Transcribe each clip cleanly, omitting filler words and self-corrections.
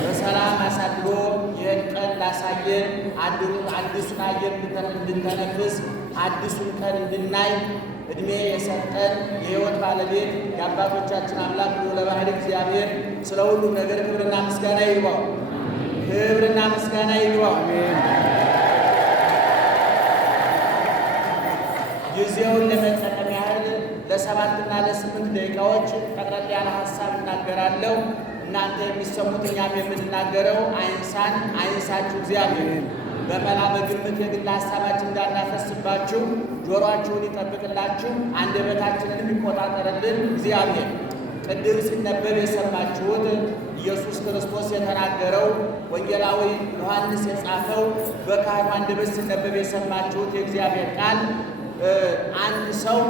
በሰላም አሳድሮ ይህን ቀን ላሳየን አዲሱን አየር እንድንተነፍስ አዲሱን ቀን እንድናይ እድሜ የሰጠን የሕይወት ባለቤት የአባቶቻችን አምላክ ለባህሪ እግዚአብሔር ስለ ሁሉም ነገር ክብርና ምስጋና ይግባው። ክብርና ምስጋና ይግባው። ጊዜውን ለመጠቀም ያህል ለሰባትና ለስምንት ደቂቃዎች ጠቅለል ያለ ሀሳብ እናገራለሁ። እናንተ የሚሰሙት እኛም የምንናገረው አይንሳችሁ እግዚአብሔር በመላ በግምት የግል ሀሳባችን እንዳናፈስባችሁ ጆሮአችሁን ይጠብቅላችሁ፣ አንደበታችንን የሚቆጣጠርልን እግዚአብሔር። ቅድም ሲነበብ የሰማችሁት ኢየሱስ ክርስቶስ የተናገረው ወንጌላዊ ዮሐንስ የጻፈው በካህኑ አንደበት ሲነበብ የሰማችሁት የእግዚአብሔር ቃል አንድ ሰው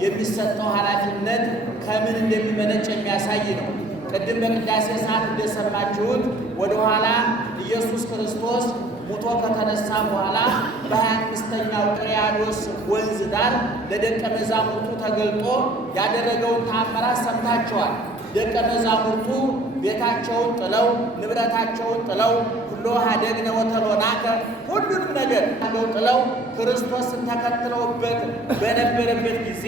የሚሰጠው ኃላፊነት ከምን እንደሚመነጭ የሚያሳይ ነው። ቅድም በቅዳሴ ሰዓት እንደሰማችሁት ወደኋላ ኢየሱስ ክርስቶስ ሙቶ ከተነሳ በኋላ በ25ኛው ጥብርያዶስ ወንዝ ዳር ለደቀ መዛሙርቱ ተገልጦ ያደረገውን ተአምራት ሰምታችኋል። ደቀ መዛሙርቱ ቤታቸውን ጥለው ንብረታቸውን ጥለው ሁሉ ሀደግነ ወተሎናከ ሁሉንም ነገር ጥለው ክርስቶስን ተከትለውበት በነበረበት ጊዜ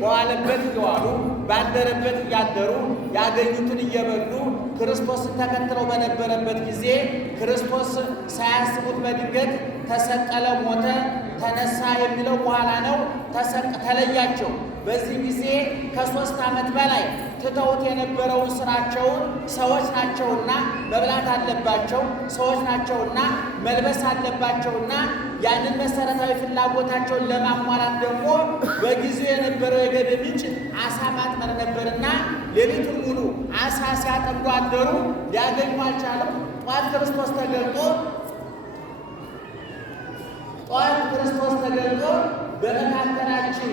በዋለበት እየዋሉ ባደረበት እያደሩ ያገኙትን እየበሉ ክርስቶስን ተከትለው በነበረበት ጊዜ ክርስቶስ ሳያስቡት በድንገት ተሰቀለ፣ ሞተ፣ ተነሳ የሚለው በኋላ ነው። ተለያቸው። በዚህ ጊዜ ከ3 ዓመት በላይ ትተውት የነበረውን ስራቸውን ሰዎች ናቸውና መብላት አለባቸው፣ ሰዎች ናቸውና መልበስ አለባቸውና ያንን መሰረታዊ ፍላጎታቸውን ለማሟላት ደግሞ በጊዜው የነበረው የገቢ ምንጭ አሳ ማጥመድ ነበርና ሌሊቱን ሙሉ አሳ ሲያጠምዱ አደሩ። ሊያገኙ አልቻለም። ጠዋት ክርስቶስ ተገልጦ በመካከላችን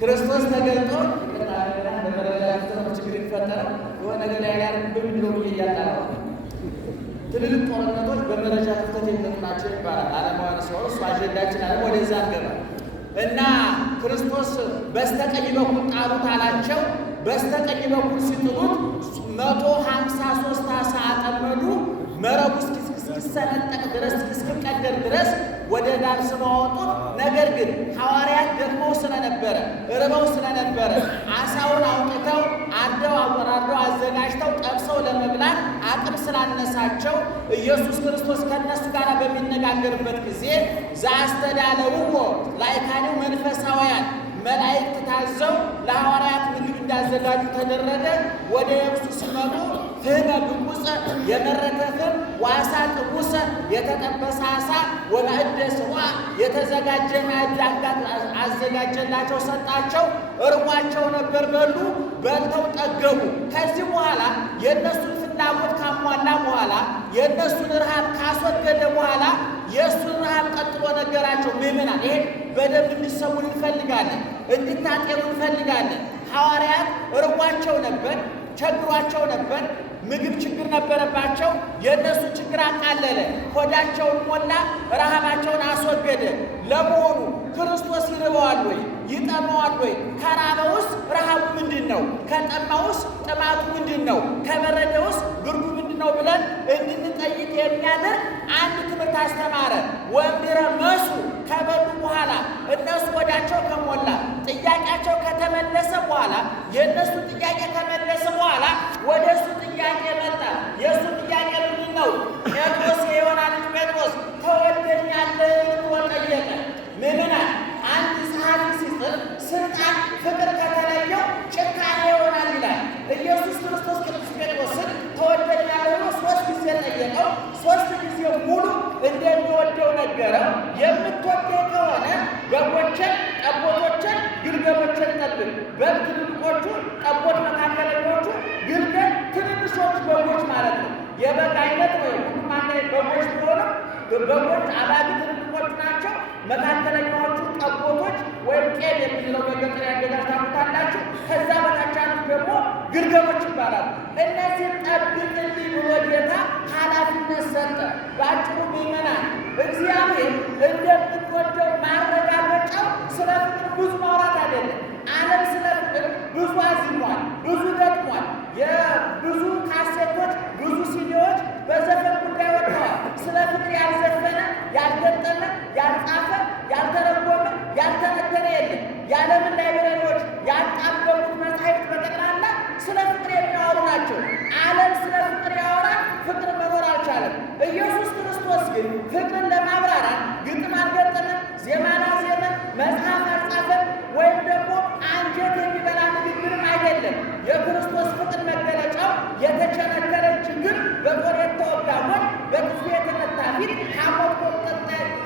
ክርስቶስ ተገልጦ ችግር ይፈጠራል። የሆነ ነገር ላይ በሚድሮም እያጣራው ትልልቅ ጦርነቶች በመረጃ ክፍተት የሚመጡ ናቸው ይባላል። ዓለማውያን ሲሆኑ እሱ አጀንዳችን አለ፣ ወደዛ እንገባል እና ክርስቶስ በስተቀኝ በኩል ጣሉት አላቸው። በስተቀኝ በኩል ሲጥሉት 153 ዓሣ አጠመዱ። መረቡ እስኪሰነጠቅ ድረስ እስኪቀደር ድረስ ወደ ዳር ስበወጡት። ነገር ግን ሐዋርያት ደክመው ስለነበረ እርበው ስለነበረ ዓሣውን አውጥተው አርደው አወራርደው አዘጋጅተው ጠብሰው ለመብላት አቅም ስላነሳቸው ኢየሱስ ክርስቶስ ከእነሱ ጋር በሚነጋገርበት ጊዜ ዘአስተዳለውዎ ላይካኒው መንፈሳውያን መላእክት ታዘው ለሐዋርያት ምግብ እንዳዘጋጁ ተደረገ። ወደ የብሱ ሲመጡ ፍህመ ብቁፀ የመረተ ፍም ዋሳ ጥቡሰ የተጠበሰ ዓሣ ወማዕደ ስዋ የተዘጋጀ ማዕድ አዘጋጀላቸው፣ ሰጣቸው። እርቧቸው ነበር፣ በልተው ጠገቡ። ከዚህ በኋላ የእነሱን ፍላጎት ካሟላ በኋላ የእነሱን ረሃብ ካስወገደ በኋላ የእሱን ረሃብ ቀጥሎ ነገራቸው። ምእመናን ይሄ በደንብ እንዲሰሙን እንፈልጋለን፣ እንዲታጤኑ እንፈልጋለን። ሐዋርያት እርቧቸው ነበር፣ ቸግሯቸው ነበር፣ ምግብ ችግር ነበረባቸው። የእነሱ ችግር አቃለለ፣ ሆዳቸውን ሞላ፣ ረሃባቸውን አስወገደ። ለመሆኑ ክርስቶስ ይርበዋል ወይ? ይጠማዋል ወይ? ከራበውስ ረሃቡ ምንድን ነው? ከጠማውስ ጥማቱ ምንድን ነው? ከበረደውስ ብርዱ ምንድን ነው ብለን እንድንጠይቅ የሚያደርግ አንድ ትምህርት አስተማረ። ወእምድኅረ መሱ ከበሉ በኋላ እነሱ ሆዳቸው ከሞላ ጥያቄያቸው ከተመለሰ በኋላ የእነሱ ጥያቄ ከመለሰ በኋላ ወደ እሱ ጥያቄ መጣ። የእሱ ጥያቄ ምንድን ነው? ጴጥሮስ የዮና ልጅ ጴጥሮስ ተወደኛለህ ብሎ ጠየቀ። ምዕመናን አንድ ጸሐፊ ሲጽፍ ስልጣን ፍቅር ከተለየው ጭካኔ ይሆናል ይላል። ኢየሱስ ክርስቶስ ቅዱስ ጴጥሮስን ተወደኛለህ ብሎ 3 ጊዜ ጠየቀው። 3 ጊዜ ሙሉ እንደሚወደው ነገረው። የምትወደው ከሆነ በጎችን፣ ጠቦቶችን፣ ግልገሎችን ጠብቅ። በግ ትልልቆቹ፣ ጠቦት መካከለኞቹ፣ ግልገል ትንንሾች በጎች ማለት ነው። የበግ አይነት ነው። ሁሉም አንድ በጎች ቢሆንም በጎች አባቢ ትልልቆች ናቸው። መካከለኛዎቹ ጠቦቶች ወይም ቄብ የምንለው በገጠር ያገዳጅ ታምታላችሁ። ከዛ በታች ያሉት ደግሞ ግልገሎች ይባላሉ። እነዚህ ጠብቅልኝ ብሎ ጌታ ኃላፊነት ሰጠ። በአጭሩ ምእመናን እግዚአብሔር እንደምት እንደምትወደው ማረጋገጫው ስለ ፍቅር ብዙ ማውራት አይደለም። ዓለም ስለ ፍቅር ብዙ አዝሟል፣ ብዙ ገጥሟል። የብዙ ካሴቶች፣ ብዙ ሲዲዎች በዘፈን ጉዳይ ወጥተዋል። ስለ ፍቅር ያልዘፈነ፣ ያልገጠመ፣ ያልጻፈ፣ ያልተረጎመ፣ ያልተነተነ የለም። የዓለምን ላይብረሪዎች ያጣበቡት መጻሕፍት በጠቅላላ ስለ ፍቅር የሚያወሩ ናቸው። ዓለም ስለ ፍቅር ያወራል፣ ፍቅር መኖር አልቻለም። ኢየሱስ ክርስቶስ ግን ፍቅርን ለማብራራት ግጥም አልገጠመም፣ ዜማ አላዜመም፣ መጽሐፍ አልጻፈም፣ ወይም ደግሞ አንጀት የሚበላ ንግግርም አይደለም። የክርስቶስ ፍቅር መገለጫው የተቸነከረ ችግር፣ በጦር የተወጋ ጎን፣ በጥፊ የተመታ ፊት፣ ሐሞት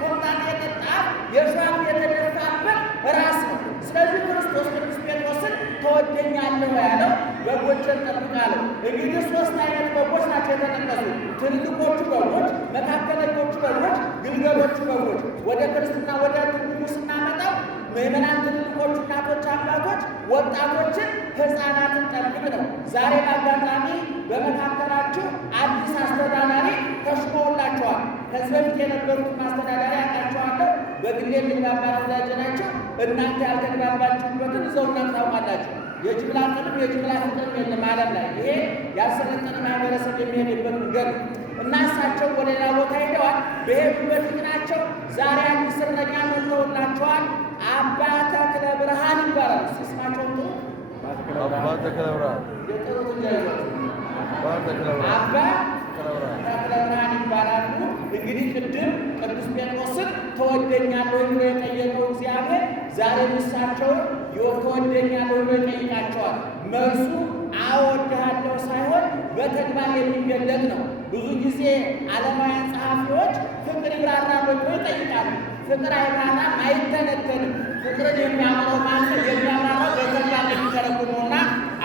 ኮምጣጤ የጠጣ አፍ፣ የእሾህ የተደፋበት ራስ ነው። ስለዚህ ክርስቶስ ቅዱስ ጴጥሮስን ትወደኛለህ ያለው በጎችን ጠብቅ አለው። እንግዲህ ሶስት አይነት በጎች ናቸው የተጠቀሱ፣ ትልልቆቹ በጎች፣ መካከለኞቹ በጎች፣ ግልገሎቹ በጎች። ወደ ክርስትና ወደ ትርጉሙ ስናመጣው ምዕመናን ትልልቆቹ እናቶች፣ አባቶች፣ ወጣቶችን፣ ሕፃናትን ጠብቅ ነው። ዛሬ በአጋጣሚ በመካከላችሁ አዲስ አስተዳዳሪ ተሾመውላቸዋል። ከዚህ በፊት የነበሩትን አስተዳዳሪ አውቃቸዋለሁ። በግሌ የምግባባት ወዳጅ ናቸው። እናንተ ያልተግባባችሁበትን እዛው እናንተ ታውቃላችሁ። የጅምላ ጥልም የጅምላ ፍቅርም የለም ዓለም ላይ። ይሄ ያልሰለጠነ ማህበረሰብ የሚሄድበት መንገድ ነው እና እሳቸው ወደ ሌላ ቦታ ሄደዋል። በሄዱበት ናቸው። ዛሬ አዲስ እረኛ መጥተውላቸዋል። አባ ተክለ ብርሃን ይባላሉ። ስማቸውን ጥሩ። አባ ተክለ ብርሃን የጥሩት እንጃይዟቸው። አባ ተክለ ብርሃን ይባላሉ። እንግዲህ ቅድም ቅዱስ ጴጥሮስን ትወደኛለህ ብሎ የጠየቀው እግዚአብሔር ዛሬ እሳቸውን ትወደኛለህ ብሎ ይጠይቃቸዋል። መልሱ አዎ እወድሃለሁ ሳይሆን በተግባር የሚገለጥ ነው። ብዙ ጊዜ ዓለማውያን ጸሐፊዎች ፍቅር ይብራራል ብሎ ይጠይቃሉ። ፍቅር አይብራራም፣ አይተነተንም። ፍቅርን የሚያምረው ማለት የሚያብራራው በተግባር የሚተረጉመውና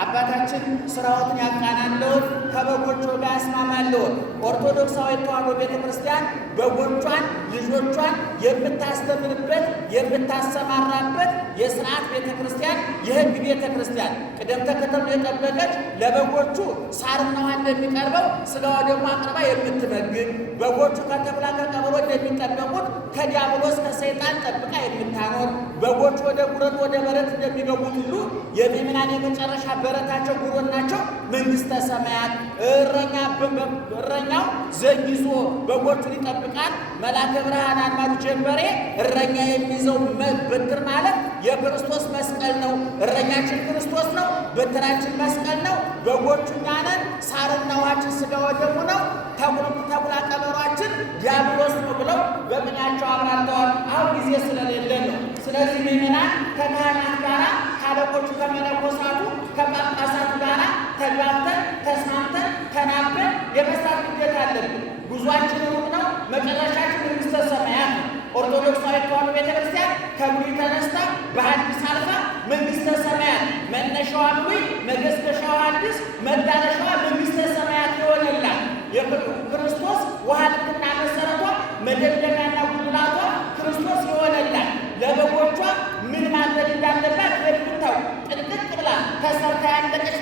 አባታችን ስራዎትን ያቃናለውን ከበጎቹ ጋር ያስማማለውን ኦርቶዶክሳዊ ተዋሕዶ ቤተ ክርስቲያን በጎቿን ልጆቿን የምታስተምርበት የምታሰማራበት የሥርዓት ቤተ ክርስቲያን የሕግ ቤተ ክርስቲያን ቅደም ተከተል የጠበቀች ለበጎቹ ሳርና ውሃ እንደሚቀርበው ሥጋ ወደሙ አቅርባ የምትመግብ በጎቹ ከተኩላ ከቀበሮ እንደሚጠበቁት ከዲያብሎስ ከሰይጣን ጠብቃ የምታኖር በጎቹ ወደ ጉረት ወደ በረት እንደሚገቡት ሁሉ የምእመናን የመጨረሻ በረታቸው ጉሮናቸው መንግሥተ ሰማያት። እረኛው ዘግይዞ በጎቹን ይጠብቃል። መልአከ ብርሃን አልማሉ ጀንበሬ እረኛ የሚይዘው በትር ማለት የክርስቶስ መስቀል ነው። እረኛችን ክርስቶስ ነው። በትራችን መስቀል ነው። በጎቹ እኛ ነን። ሳርና ውሃችን ሥጋ ወደሙ ነው። ተኩላ ቀበሯችን ዲያብሎስ ነው ብለው በቅኔያቸው አብራርተዋል። አሁን ጊዜ ስለሌለ ነው። ስለዚህ ምእመናን ከካህናት ጋር ከአለቆቹ ከመነኮሳቱ ከጳጳሳቱ ጋር ተግባብተን ተስማምተን ተናበን የመስራት ግዴታ አለብን። ጉዟችን ሩቅ ነው። መጨረሻችን መንግሥተ ሰማያት ነው። ኦርቶዶክሳዊ ተዋሕዶ ቤተ ክርስቲያን ከብሉይ ተነስታ በሐዲስ አልፋ መንግሥተ ሰማያት መነሻዋ ብሉይ መገስገሻዋ ሐዲስ መዳረሻዋ መንግሥተ ሰማያት ይሆንላል። የክርስቶስ ውሃ ልክና መሰረቷ መደምደሚያና ጉልላቷ ክርስቶስ ይሆንላል። ለበጎቿ ምን ማድረግ እንዳለባት የምታውቅ ጥንቅቅ ብላ ተሰርታ ያለቀች